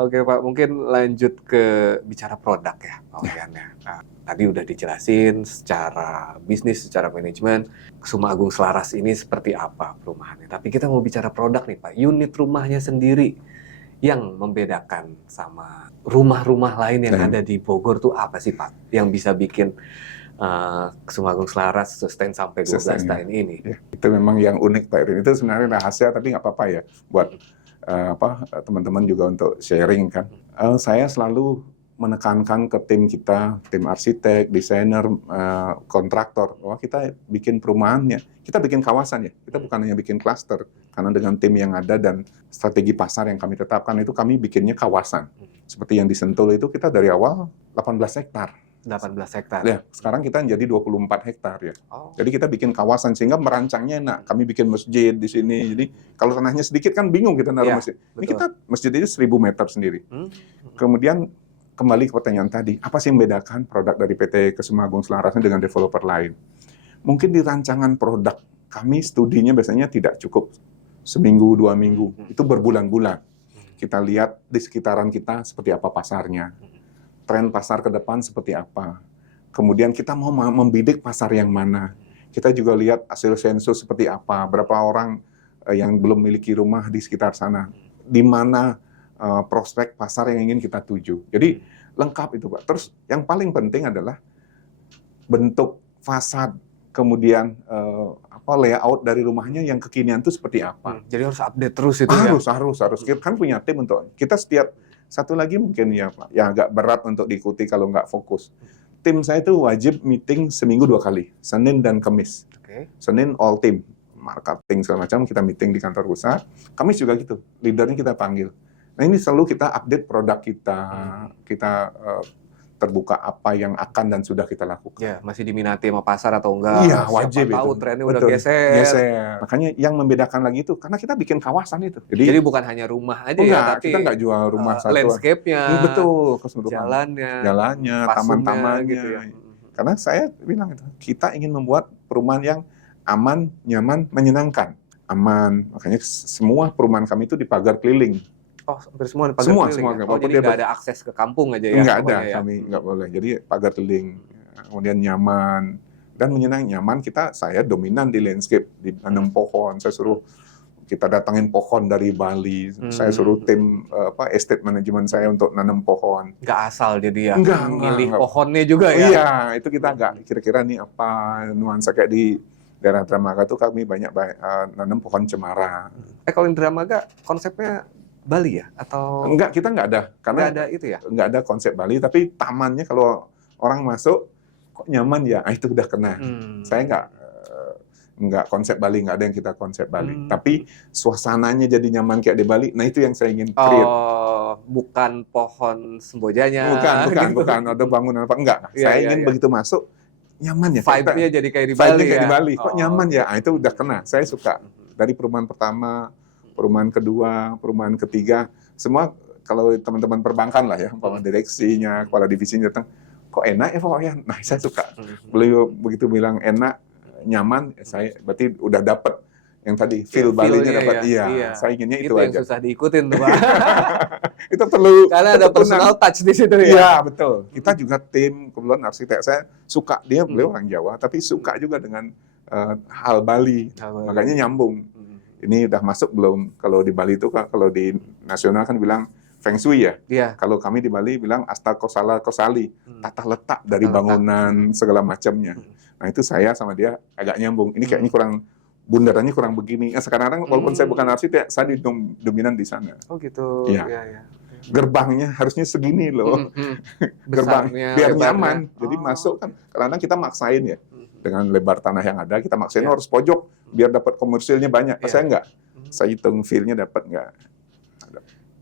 Oke Pak, mungkin lanjut ke bicara produk ya Pak Wayan ya. Nah, tadi udah dijelasin secara bisnis, secara manajemen, Kusuma Agung Selaras ini seperti apa perumahannya. Tapi kita mau bicara produk nih Pak, unit rumahnya sendiri yang membedakan sama rumah-rumah lain yang ada di Bogor tuh apa sih Pak? Yang bisa bikin Kusuma Agung Selaras sustain sampai 12 tahun ini. Ya, itu memang yang unik Pak Irin. Itu sebenarnya rahasia tapi nggak apa-apa ya buat teman-teman juga untuk sharing kan. Saya selalu menekankan ke tim kita, tim arsitek, desainer, kontraktor, bahwa kita bikin perumahannya, kita bikin kawasan ya, kita bukan hanya bikin klaster, karena dengan tim yang ada dan strategi pasar yang kami tetapkan itu kami bikinnya kawasan. Seperti yang di Sentul itu kita dari awal 18 hektar. 18 hektar. Ya, sekarang kita jadi 24 hektar ya. Jadi kita bikin kawasan sehingga merancangnya enak. Kami bikin masjid di sini. Jadi kalau tanahnya sedikit kan bingung kita naruh masjid. Ini kita masjid ini 1000 meter sendiri. Kemudian kembali ke pertanyaan tadi, apa sih yang membedakan produk dari PT Kusuma Agung Selaras dengan developer lain? Mungkin di rancangan produk kami studinya biasanya tidak cukup seminggu, 2 minggu. Itu berbulan-bulan. Kita lihat di sekitaran kita seperti apa pasarnya. Tren pasar ke depan seperti apa. Kemudian kita mau membidik pasar yang mana. Kita juga lihat hasil sensus seperti apa. Berapa orang yang belum memiliki rumah di sekitar sana. Di mana prospek pasar yang ingin kita tuju. Jadi lengkap itu Pak. Terus yang paling penting adalah bentuk fasad. Kemudian layout dari rumahnya yang kekinian itu seperti apa. Jadi harus update terus itu Harus. Kita kan punya tim untuk kita setiap. Satu lagi mungkin ya Pak, yang agak berat untuk diikuti kalau nggak fokus. Tim saya itu wajib meeting seminggu 2 kali, Senin dan Kamis. Senin all team, marketing segala macam kita meeting di kantor pusat. Kamis juga gitu, leadernya kita panggil. Nah ini selalu kita update produk kita, kita terbuka apa yang akan dan sudah kita lakukan. Ya, masih diminati sama pasar atau enggak? Iya, wajib tahu itu. trennya udah geser. Makanya yang membedakan lagi itu karena kita bikin kawasan itu. Jadi bukan hanya rumah aja tapi kita nggak jual rumah satu. Landscape-nya, betul, keseluruhan. Jalannya, taman-tamannya. Gitu ya. Karena saya bilang itu, kita ingin membuat perumahan yang aman, nyaman, menyenangkan. Aman, makanya semua perumahan kami itu dipagar keliling. Hampir semua pagar keliling. Jadi nggak ada akses ke kampung aja ya? Nggak ada, kami nggak boleh. Jadi pagar keliling, kemudian nyaman dan menyenangkan. Nyaman saya dominan di landscape, di nanam pohon. Saya suruh kita datangin pohon dari Bali. Saya suruh tim estate management saya untuk nanam pohon. Nggak asal jadi ya? Milih pohonnya juga ya? Iya, itu kita nggak kira-kira nih apa nuansa kayak di daerah Dramaga tuh kami banyak nanam pohon cemara. Kalau di Dramaga konsepnya Bali ya? Atau enggak, kita nggak ada. Karena nggak ada itu ya? Nggak ada konsep Bali, tapi tamannya kalau orang masuk, kok nyaman ya? Itu udah kena. Saya nggak konsep Bali, nggak ada yang kita konsep Bali. Tapi suasananya jadi nyaman kayak di Bali, nah itu yang saya ingin create. Bukan pohon sembojanya. Bukan. Ada bangunan apa? Enggak. Saya ingin begitu masuk, nyaman ya. Vibe-nya jadi kayak di Bali ya? Di Bali, kok nyaman ya? Nah, itu udah kena. Saya suka. Dari perumahan pertama, perumahan kedua, perumahan ketiga, semua kalau teman-teman perbankan lah ya, kepala direksinya, kepala divisinya datang, kok enak ya Pak Wayan? Nah, saya suka. Beliau begitu bilang enak, nyaman, saya berarti udah dapat yang tadi feel Bali-nya dapat. Iya, saya inginnya itu aja. Itu yang susah diikutin tuh Pak. Itu perlu. Karena ada personal touch di situ ya. Iya, betul. Kita juga tim, kebetulan arsitek saya suka, beliau orang Jawa, tapi suka juga dengan hal Bali. Makanya nyambung. Ini udah masuk belum? Kalau di Bali itu, kalau di nasional kan bilang Feng Shui ya. Kalau kami di Bali bilang Asta Kosala Kosali, tata letak dari bangunan segala macamnya. Nah itu saya sama dia agak nyambung. Ini kayaknya kurang, bundarannya kurang begini. Sekarang walaupun saya bukan arsitek, saya dominan di sana. Oh gitu. Iya. Gerbangnya harusnya segini loh. Gerbang biar nyaman. Jadi masuk kan, karena kita maksain ya. Dengan lebar tanah yang ada, kita maksain harus pojok biar dapat komersilnya banyak. Saya enggak. Saya hitung feel-nya dapat enggak.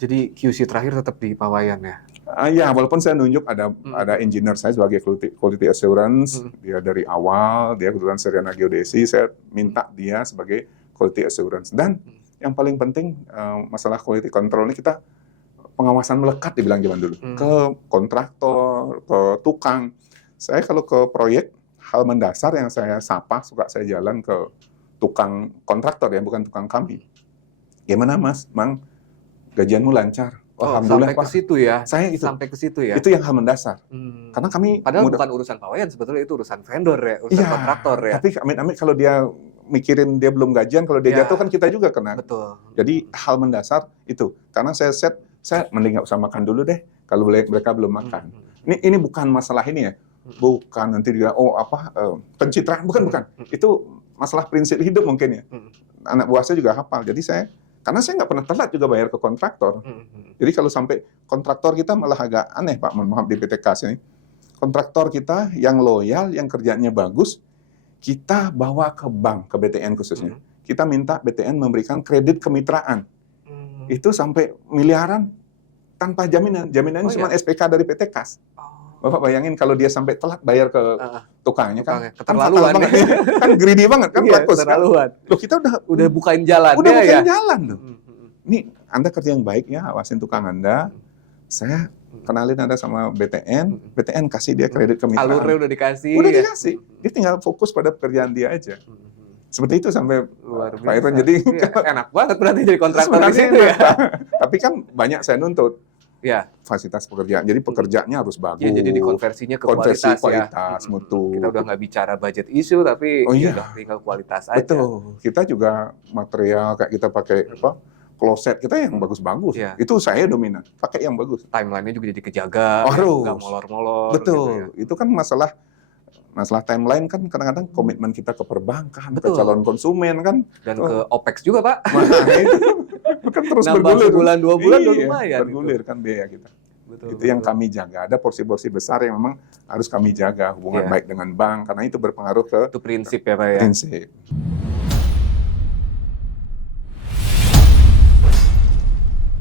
Jadi QC terakhir tetap di Pak Wayan ya? Ya, walaupun saya nunjuk ada engineer saya sebagai quality assurance. Dia dari awal, dia kebetulan Seriana Geodesi, saya minta dia sebagai quality assurance. Dan yang paling penting masalah quality control ini kita pengawasan melekat dibilang zaman dulu. Ke kontraktor, ke tukang. Saya kalau ke proyek, hal mendasar yang saya sapa, suka saya jalan ke tukang kontraktor ya, bukan tukang kami. Gimana Mas, Mang, gajianmu lancar? Alhamdulillah, sampai ke Pak. situ ya. Saya itu. Sampai ke situ ya. Itu yang hal mendasar. Karena kami Padahal bukan urusan Pak Wayan, sebetulnya itu urusan vendor ya, urusan Iya, kontraktor ya. tapi amit-amit kalau dia mikirin dia belum gajian, kalau dia Ya. jatuh kan kita juga kena. Betul. Jadi hal mendasar itu. Karena saya mending nggak usah makan dulu deh kalau mereka belum makan. Ini bukan masalah ini ya. Bukan nanti dia pencitraan, bukan. Itu masalah prinsip hidup mungkin ya. Anak buah saya juga hafal. Jadi karena saya nggak pernah telat juga bayar ke kontraktor. Jadi kalau sampai kontraktor kita malah agak aneh, Pak, mohon maaf di PT KAS ini. Kontraktor kita yang loyal, yang kerjanya bagus, kita bawa ke bank, ke BTN khususnya. Kita minta BTN memberikan kredit kemitraan. Itu sampai miliaran tanpa jaminan. Jaminannya cuma SPK dari PT KAS. Bapak bayangin kalau dia sampai telat bayar ke tukangnya kan keterlaluan banget. Kan greedy banget kan, rakus kan. Loh, kita udah bukain jalan. Udah bukain ya? jalan loh. Ini Anda kerja yang baik ya, awasin tukang Anda. Saya kenalin Anda sama BTN, BTN kasih dia kredit kemitraan. Alurnya udah dikasih. Udah dikasih. Dia tinggal fokus pada pekerjaan dia aja. Seperti itu sampai luar Pak Irwan. Jadi enak banget berarti jadi kontraktor di situ ya. Tapi kan banyak saya nuntut. Ya. Fasilitas pekerjaan. Jadi pekerjaannya harus bagus. Ya, jadi dikonversinya ke kualitas ya. mutu. Kita udah nggak bicara budget issue, tapi udah tinggal kualitas aja. Betul. Kita juga material kayak kita pakai kloset kita yang bagus-bagus. Ya. Itu saya dominan. Pakai yang bagus. Timeline-nya juga jadi kejaga. Nggak molor-molor. Betul. Gitu ya. Itu kan masalah timeline kan kadang-kadang komitmen kita ke perbankan, ke calon konsumen kan. Dan ke OPEX juga, Pak. Itu kan terus nambah bergulir. sebulan 2 bulan udah lumayan. Bergulir kan biaya kita. Betul, itu yang kami jaga. Ada porsi-porsi besar yang memang harus kami jaga hubungan baik dengan bank karena itu berpengaruh ke itu prinsip ya, Pak ya. Prinsip.